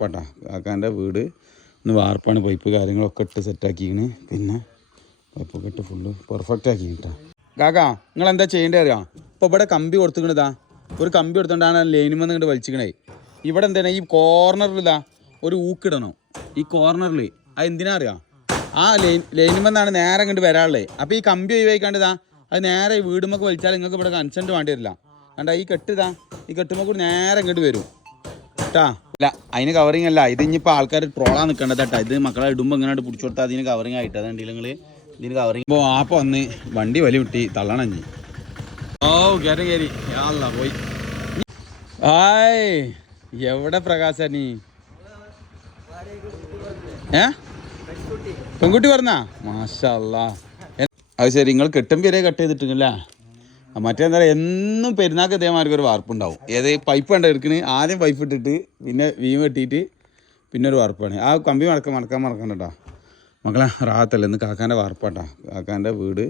വാർപ്പാട്ടാ കാക്കാന്റെ വീട് ഇന്ന് വാർപ്പാണ് പൈപ്പ് കാര്യങ്ങളൊക്കെ ഇട്ട് സെറ്റാക്കിക്കണ്. പിന്നെ പൈപ്പൊക്കെ ഇട്ട് ഫുള്ള് പെർഫെക്റ്റ് ആക്കി കേട്ടാ കാക്കാ നിങ്ങൾ എന്താ ചെയ്യേണ്ടത് അറിയാം? ഇപ്പോൾ ഇവിടെ കമ്പി കൊടുത്തുക്കണതാ ഒരു കമ്പി കൊടുത്തോണ്ടാണ് ലൈനുമെന്ന് ഇങ്ങോട്ട് വലിച്ചിക്കണേ. ഇവിടെ എന്താണ്? ഈ കോർണറിൽ ഇതാ ഒരു ഊക്കിടണം ഈ കോർണറിൽ അത് എന്തിനാ അറിയാം? ആ ലൈൻ ലൈനുമെന്നാണ് നേരെ ഇങ്ങോട്ട് വരാനുള്ളത് അപ്പോൾ ഈ കമ്പി ഒഴിവാക്കാണ്ടതാ അത് നേരെ ഈ വീടുമൊക്കെ വലിച്ചാൽ നിങ്ങൾക്ക് ഇവിടെ കൺസെന്റ് വേണ്ടി വരില്ല. കണ്ട ഈ കെട്ടിതാ ഈ കെട്ടുമ്പോൾ കൂടി നേരെ ഇങ്ങോട്ട് വരും. കേട്ടാ. അല്ല അതിന് കവറിങ് അല്ല ഇത് ഇനിയിപ്പോൾ ആൾക്കാർ ട്രോളാ നിൽക്കേണ്ടത് കേട്ടോ. ഇത് മക്കളെ ഇടുമ്പോൾ ഇങ്ങനെ പിടിച്ചു കൊടുത്താൽ അതിന് കവറിങ് ആയിട്ട്. അതുണ്ടെങ്കിൽ നിങ്ങൾ ഇതിന് കവറിങ് ഇപ്പോൾ ആപ്പ വന്ന് വണ്ടി വലി വിട്ടി ഇനി. ഓ കയറി കയറി അല്ല പോയി. ആയ് എവിടെ പ്രകാശ നീ ഏ? പെൺകുട്ടി പറഞ്ഞാ മാഷല്ല അത് ശരി നിങ്ങൾ കെട്ടും പേരെ കട്ട് ചെയ്തിട്ടില്ല മറ്റേന്താ പറയുക എന്നും പെരുന്നാൾക്ക് ഇതേമാർക്ക് ഒരു വാർപ്പുണ്ടാവും. ഏത് പൈപ്പ് കണ്ട എടുക്കണ് ആദ്യം പൈപ്പ് ഇട്ടിട്ട് പിന്നെ വീം വെട്ടിയിട്ട് പിന്നെ ഒരു വാർപ്പാണ്. ആ കമ്പി മടക്കാൻ മടക്കാൻ മടക്കണ്ടട്ടാ. മക്കളെ റാത്തല്ല ഇന്ന് കാക്കാന്റെ വാർപ്പാട്ടാ. കാക്കാന്റെ വീട്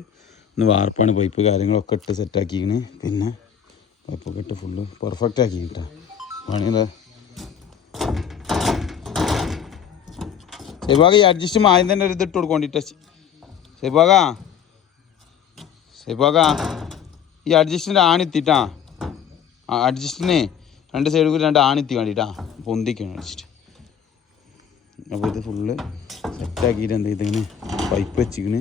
ഇന്ന് വാർപ്പാണ് പൈപ്പ് കാര്യങ്ങളൊക്കെ ഇട്ട് സെറ്റാക്കിക്കണ് പിന്നെ പൈപ്പൊക്കെ ഇട്ട് ഫുള്ള് പെർഫെക്റ്റ് ആക്കി കിട്ടാ പണിയതാ ശരിഭാഗ ഈ അഡ്ജസ്റ്റ് മായം തന്നെ ഒരു ഇതിട്ട് കൊടുക്കൊണ്ടിട്ട്. ശരിഭാഗ ശരിഭാഗ ഈ അഡ്ജസ്റ്റിന്റെ ആണിത്തിട്ടാ അഡ്ജസ്റ്റിന് രണ്ട് സൈഡ് കൂടി രണ്ട് ആണിത്തി വേണ്ടിട്ടാ പൊന്തിക്കണം അഡ്ജസ്റ്റ് അപ്പോൾ ഇത് ഫുള്ള് സെറ്റാക്കിയിട്ട് എന്താ ചെയ്തിങ്ങനെ പൈപ്പ് വെച്ചിക്കണ്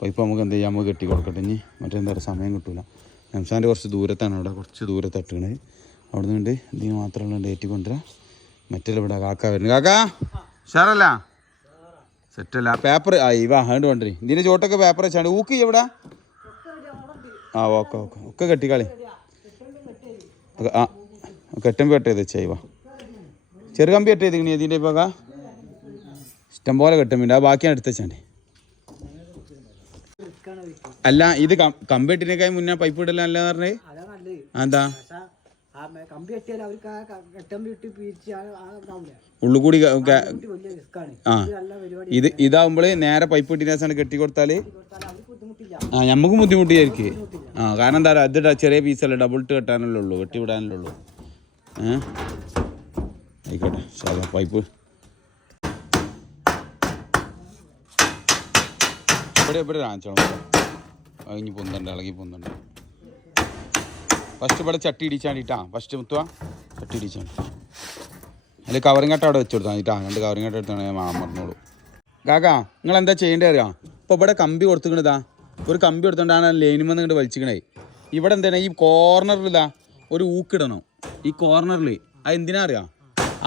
പൈപ്പ് നമുക്ക് എന്ത് ചെയ്യാം? നമുക്ക് കെട്ടി കൊടുക്കട്ടെ ഇനി. മറ്റെന്താ പറയുക സമയം കിട്ടില്ല നംസാന്റെ കുറച്ച് ദൂരത്താണ് അവിടെ. കുറച്ച് ദൂരത്ത് തട്ടണത് അവിടെ നിന്നുണ്ട് ഇതിന് മാത്രമുള്ള ഡേറ്റ് കൊണ്ടുവരാം. മറ്റേ ഇവിടെ കാക്ക വരുന്നത് കാക്ക? ഷാറല്ല സെറ്റല്ല പേപ്പർ ആ ഇവ അതുകൊണ്ട് കൊണ്ടുവരി. ഇതിന്റെ ചോട്ടൊക്കെ പേപ്പർ വെച്ചാണ് ഊക്ക് എവിടെ ആ ഓക്കെ ഓക്കെ. ഒക്കെ കെട്ടിക്കളി. ആ കെട്ടുമ്പോൾ കെട്ട് ചെയ്ത് വെച്ചാ ഇവ ചെറു കമ്പി കെട്ട് ചെയ്തിങ്ങനെ ഇതിന്റെ ഇപ്പം ഇഷ്ടം പോലെ കെട്ടുമ്പോൾ ആ ബാക്കിയാണ് എടുത്ത് വെച്ചാണ്ട് അല്ല ഇത് കമ്പി കെട്ടിനേക്കായി മുന്നേ പൈപ്പ് ഇടലല്ല പറഞ്ഞേ? അതാ നല്ലത്. എന്താ ആ കെട്ടമ്പി ഉള്ളു കൂടി ഇത് ആ ഇത് ഇതാവുമ്പോൾ നേരെ പൈപ്പ് ഇട്ടിനാസാണ് കെട്ടി കൊടുത്താൽ ആ ഞമ്മക്ക് ബുദ്ധിമുട്ടിയായിരിക്കും. ആ കാരണം എന്താ പറയുക അതിട ചെറിയ പീസല്ല ഡബിൾ ഇട്ട് കെട്ടാനല്ലേ ഉള്ളൂ വെട്ടി വിടാനല്ലേ ഉള്ളൂ. ഏ? ആയിക്കോട്ടെ സാധാ പൈപ്പ് ഇവിടെ ഇവിടെ കാണിച്ചോളാം അതിഞ്ഞ് പൊന്തണ്ട ഇളകി പൊന്തണ്ട. ഫസ്റ്റ് ഇവിടെ ചട്ടി ഇടിച്ചാണ്ടിട്ടാ ഫസ്റ്റ് മുത്തുവാ ചട്ടി ഇടിച്ചാണ്ട് അതിൽ കവറിങ് കട്ട അവിടെ വെച്ച് കൊടുത്താൽ മതിട്ടാ രണ്ട് കവറിങ് കട്ട എടുത്താണ് ഞാൻ മറന്നോളൂ കാക്കാ നിങ്ങൾ എന്താ ചെയ്യേണ്ടത് അറിയാം? ഇപ്പോൾ ഇവിടെ കമ്പി കൊടുത്തിക്കണതാ. ഒരു കമ്പി എടുത്തോണ്ടാണ് ലൈനിൽ വന്ന് ഇങ്ങോട്ട് വലിച്ചിക്കണേ. ഇവിടെ എന്താണ്? ഈ കോർണറിൽ ഇതാ ഒരു ഊക്കിടണം ഈ കോർണറിൽ അത് എന്തിനാ അറിയാം?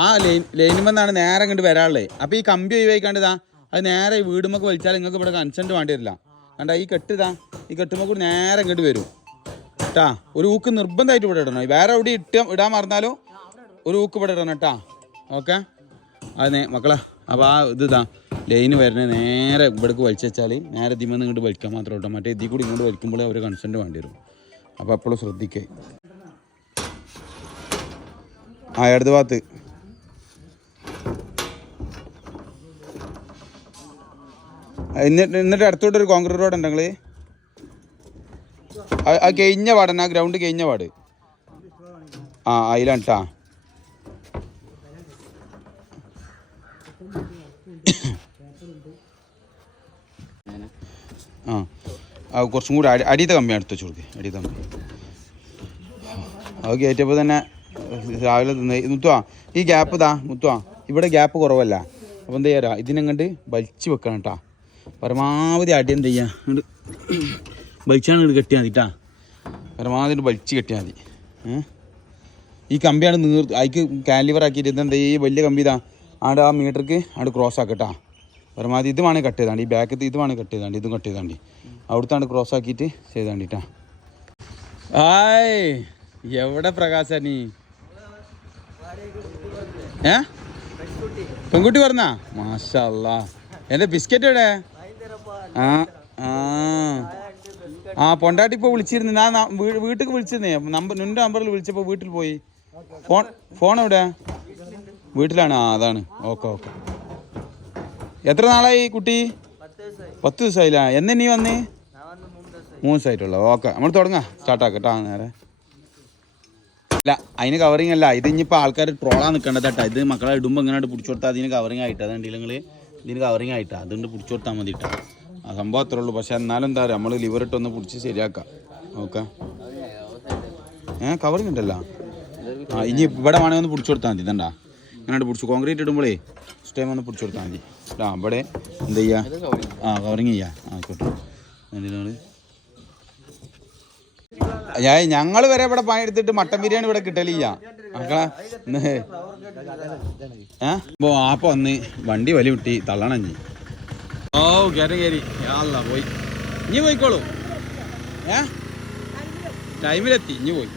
ആ ലൈൻ ലൈനുമെന്നാണ് നേരെ ഇങ്ങോട്ട് വരാനുള്ളത് അപ്പോൾ ഈ കമ്പി ഒഴിവാക്കാണ്ട് ഇതാ അത് നേരെ ഈ വീടുമൊക്കെ വലിച്ചാൽ നിങ്ങൾക്ക് ഇവിടെ കൺസെന്റ് വേണ്ടി വരില്ല കണ്ട ഈ കെട്ട് ഇതാ ഈ കെട്ടുമ്പോൾ കൂടി നേരെ ഇങ്ങോട്ട് വരും. കേട്ടാ ഒരു ഊക്ക് നിർബന്ധമായിട്ട് ഇവിടെ ഇടണം. വേറെ എവിടെ ഇട്ട് ഇടാൻ മറന്നാലോ ഒരു ഊക്ക് ഇവിടെ ഇടണം കേട്ടാ ഓക്കെ? അതെ മക്കളെ അപ്പോൾ ആ ഇത് ഇതാ. ലൈന് വരണ നേരെ ഇവിടേക്ക് വലിച്ചു വെച്ചാൽ നേരെ ഇതിമെന്ന് ഇങ്ങോട്ട് വലിക്കാൻ മാത്രം കേട്ടോ. മറ്റേ ഇതിൽ കൂടി ഇങ്ങോട്ട് വലിക്കുമ്പോഴേ അവർ കൺസെന്റ് വേണ്ടി വരും. അപ്പോൾ അപ്പോഴും ശ്രദ്ധിക്കേ. ആ ഇടത് ഭാഗത്ത്. എന്നിട്ട് എന്നിട്ട് അടുത്തോട്ട് ഒരു കോൺക്രീറ്റ് റോഡ് ഉണ്ടെങ്കിൽ ആ കഴിഞ്ഞ പാടാണ് ആ ഗ്രൗണ്ട് കഴിഞ്ഞ പാട്. ആ അതിലാണ് കേട്ടാ ആ. കുറച്ചും കൂടി അടി അടിയത്തെ കമ്പി എടുത്ത് വെച്ച് കൊടുക്കുക അടിയത്തെ കമ്പി. അത് കയറ്റിയപ്പോൾ തന്നെ രാവിലെ തിന്ന് മുത്തുവാ ഈ ഗ്യാപ്പ് ഇതാ മുത്തുവാ. ഇവിടെ ഗ്യാപ്പ് കുറവല്ല. അപ്പോൾ എന്താ ചെയ്യാ ഇതിനങ്ങോട്ട് വലിച്ച് വെക്കണം കേട്ടാ പരമാവധി അടി എന്ത് അങ്ങോട്ട് വലിച്ചാണ് ഇത് കെട്ടിയാൽ മതി കേട്ടാ പരമാവധി വലിച്ച് കെട്ടിയാൽ മതി. ഈ കമ്പിയാണ് നീർ അതിക്ക് കാലിവർ ആക്കിയിട്ട് ഇതെന്താ ഈ വലിയ കമ്പി ഇതാ. ആടെ ആ മീറ്റർക്ക് ആണ്ട് ക്രോസ് ആക്കട്ടാ. പരമാവധി ഇത് വേണേൽ കട്ട് ഈ ബാക്കത്ത് ഇത് വേണേൽ കട്ട് ചെയ്താണ്ട് ഇതും കട്ട് ചെയ്താണ്ടി അവിടുത്താണ് ക്രോസ് ആക്കിയിട്ട് ചെയ്താണ്ടിട്ടാ ആയ് എവിടെ പ്രകാശ നീ? ഏ? പെൺകുട്ടി പറഞ്ഞാ? മാഷല്ല. എന്റെ ബിസ്ക്കറ്റ് എവിടെ? ആ ആ. ആ പൊണ്ടാട്ടി ഇപ്പോൾ വിളിച്ചിരുന്നു. ഞാൻ വീട്ടിൽ വിളിച്ചിരുന്നേ. നമ്പർ നിന്റെ നമ്പറിൽ വിളിച്ചപ്പോൾ വീട്ടിൽ പോയി. ഫോൺ ഫോൺ എവിടെ? വീട്ടിലാണ്. ആ അതാണ്. Okay okay. എത്ര നാളായി കുട്ടി? പത്ത് ദിവസമായില്ല? എന്നെ നീ വന്നേ? മൂന്ന് ദിവസമായിട്ടുള്ള ഓക്കെ നമ്മൾ തുടങ്ങാം. സ്റ്റാർട്ടാക്കട്ടാ നേരെ. അല്ല അതിന് കവറിങ് അല്ല. ഇത് ഇനിയിപ്പോൾ ആൾക്കാർ ട്രോളാൻ നിൽക്കേണ്ടത് കേട്ടോ ഇത് മക്കളെ ഇടുമ്പോൾ ഇങ്ങനെ പിടിച്ചു കൊടുത്താൽ അതിന് കവറിങ് ആയിട്ട്. അതുകൊണ്ട് നിങ്ങൾ ഇതിന് കവറിങ് ആയിട്ടാ. അതുകൊണ്ട് പിടിച്ചു കൊടുത്താൽ മതി കേട്ടോ ആ സംഭവം അത്രേ ഉള്ളൂ. പക്ഷേ എന്നാലും എന്താ പറയുക നമ്മൾ ലിവർ ഇട്ടൊന്ന് പിടിച്ച് ശരിയാക്കാം. ഓക്കെ. ഏ കവറിങ് ഉണ്ടല്ലോ. ആ ഇനി ഇവിടെ വേണമെങ്കിൽ ഒന്ന് പിടിച്ചു കൊടുത്താൽ മതി. ഇതണ്ടാ ഇങ്ങനെ പിടിച്ചു. കോൺക്രീറ്റ് ഇടുമ്പോഴേ സ്റ്റേ ഒന്ന് പിടിച്ചു കൊടുത്താൽ മതി. ആ ഇവിടെ എന്ത് ചെയ്യുക ആ കവറിങ് ചെയ്യാം. ആയിക്കോട്ടെ. എന്തിനാണ് ഞങ്ങൾ വരെ ഇവിടെ പണിയെടുത്തിട്ട് മട്ടൻ ബിരിയാണി ഇവിടെ കിട്ടലില്ല. മക്കളെ ഏ? ആപ്പ വന്ന് വണ്ടി വലി വിട്ടി തള്ളണഞ്ഞി ഓ കയറി കയറി പോയി. ഇനി പോയിക്കോളൂ. ഏ? ടൈമിലെത്തി ഇനി പോയി.